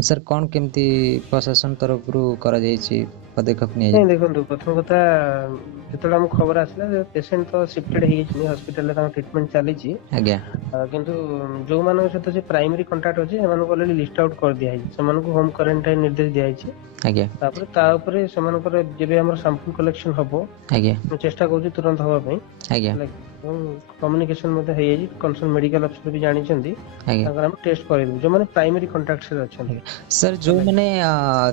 Sir कौन केमती प्रशासन तरफ पदक्षेप नहीं देखो प्रथम कथा जो आम खबर आसला पेसेंट तो शिफ्टेड हॉस्पिटल ट्रिटमेंट चली आज्ञा किंतु जो मान सहित प्राइमरी कंटाक्ट अच्छे ऑलरेडी लिस्ट आउट कर दिया होम क्वारंटाइन निर्देश दिखाई आज्ञा जब आम सैंपल कलेक्शन हम आज्ञा चेष्टा करूँ तुरंत हवाई आज्ञा कम्युनिकेशन कंसर्न मेडिकल अफिसर भी जानते आज्ञा टेस्ट कर जो मैंने प्राइमरी कंटाक्ट अच्छा सर जो मैंने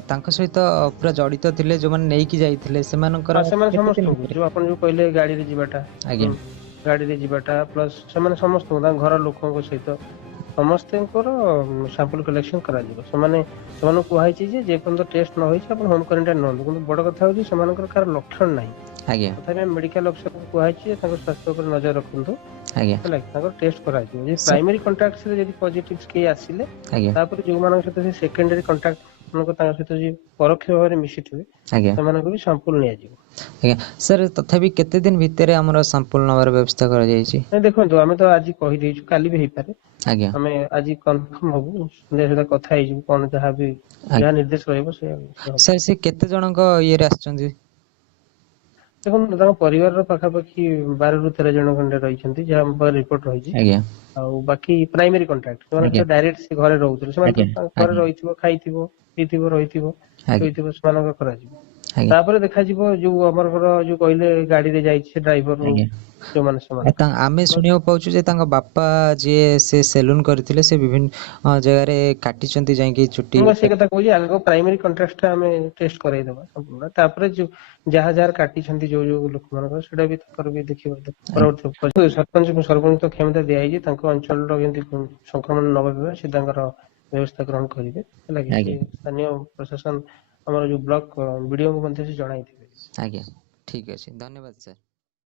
सहित पूरा जड़ित थिले जो मैंने नहीं कि जाइथिले सेमानकर समस्त जो आप जो कहले गाड़ी रे जीवाटा आज्ञा गाड़ी रे जीवाटा प्लस से समस्त घर लोकों सहित समस्त सैंपल कलेक्शन करा कहुई जेपर्यंत टेस्ट न हो होम क्वारंटाइन नहतु कि बड़ कथा हूँ कार लक्षण ना आज्ञा तथापि मेडिकल अफिसर को कहुई स्वास्थ्य पर नजर रखु आज्ञा टेस्ट करा प्राइमरी कंटाक्ट से पॉजिटिव के आसिले आज्ञा जो मान सहित सेकेंडरी कंटाक्ट सहित परोक्ष भाव में मिसी थे भी सैंपल नि आज्ञा सर तथापि केते दिन भितर हमर सैंपल नवर व्यवस्था करा जाई छी देखो आमे तो आज कहि देछु काली भी हेपारे आज्ञा आमे आज कंफर्म होबु संध्या सहित कथा हेजु कोन जहा भी जहा निर्देश रहइबो से सर से केते जनक ये रे आछंती देखो परिवार पाखापाखि 12 रु 13 जन खंडे रही जहाँ रिपोर्ट रही बाकी प्राइमरी कंटाक्ट डायरेक्ट से घरे रोते घरे रही खाई पीथिबो रही तापर देखा जो अमर जो कहले गाड़ी रे जाइछे ड्राइवर जो माने आमे सुनियो पाउछु जे तांगा बापा जे से सेलून करथिले से विभिन्न जगह रे काटिचंती जाई की छुट्टी से कथा कहूँ आगे प्राइमरी कंट्रास्ट आम टेस्ट कराई देबा संपूर्ण तापर जो जहाँ जहाँ काटिछंती जो जो लोक मान सेटा भी तकर भी देखिबो परवर्ती सरपंच तो क्षमता दिया तांको अंचल रो केंति संक्रमण न होबे से तांकर व्यवस्था ग्रहण करिवे लागि स्थानीय प्रशासन हमर जो ब्लॉक वीडियो को मध्य से जणाई दिबे आज्ञा ठीक अछि धन्यवाद सर।